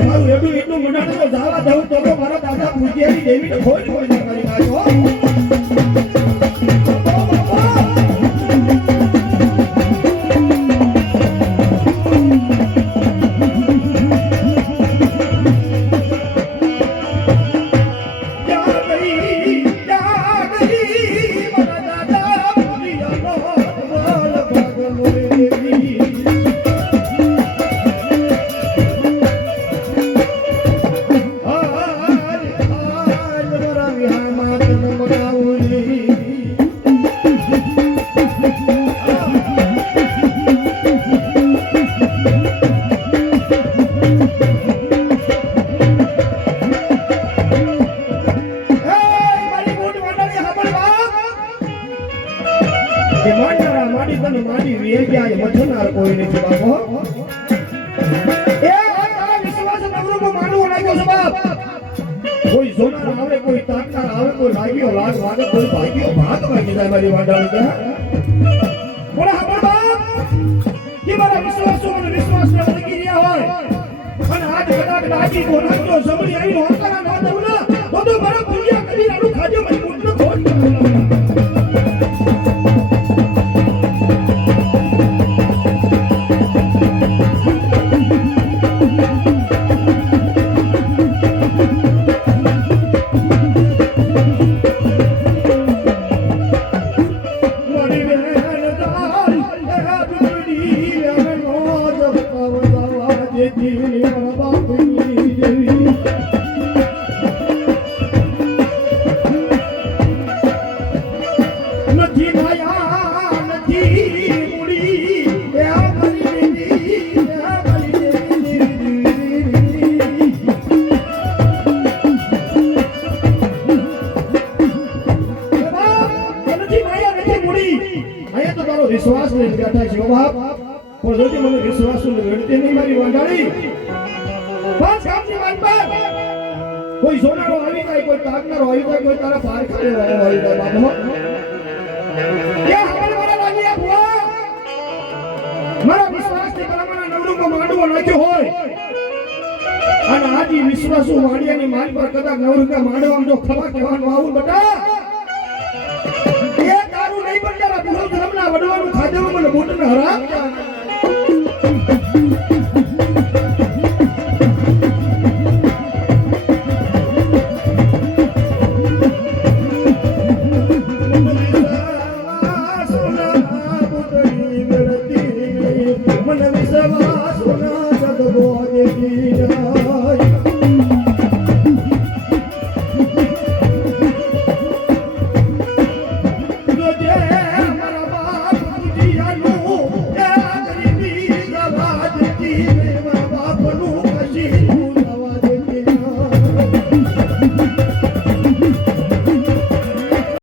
તમારું એટલું મંડાણ તો જાવા દઉં તો મારા દાદા પૂજ્યાની દેવીને ખોઈ ખોઈ કરી નાખ્યો કોઈ નથી બાપો એ તારા વિશ્વાસ નવરો માનવો લાગ્યો છે બાપ કોઈ સોનાર આવે કોઈ તાકનાર આવે કોઈ લાગ્યો લાગ વાગે કોઈ ભાગ્યો ભાગ વાગી જાય મારી વાડાળી કે બોલા હા બાપ કે મારા વિશ્વાસો મને વિશ્વાસ ન લાગી રહ્યા હોય અને આજ કદાચ લાગી બોલાજો સમરી આવી હોકરા ન દઉં ના તો મારા પુણ્ય કરી આડું ખાજો મારી મુઠનો ખોટ વિશ્વાસ ને બેઠા છે બાપ પણ જોતી મને વિશ્વાસ ને ગણતી નહીં મારી વાંડાળી પાંચ કામની વાત પર કોઈ સોનારો આવી જાય કોઈ તાકનારો આવી જાય કોઈ તારા પાર ખાને આવી જાય બાપ કે હમણાં મારા લાગી ભુવા મારા વિશ્વાસ થી કલામાના નવરૂપમાં માંડવો નાખ્યો હોય અને આજી વિશ્વાસુ વાડિયાની મારી પર કદાચ નવરૂપમાં માંડવામાં જો ખવા કહેવાનું આવું બટા એ તારું નહીં પણ તારા ગુરુ ધર્મના વડવાનું ખાધેલું મને મોટને હરામ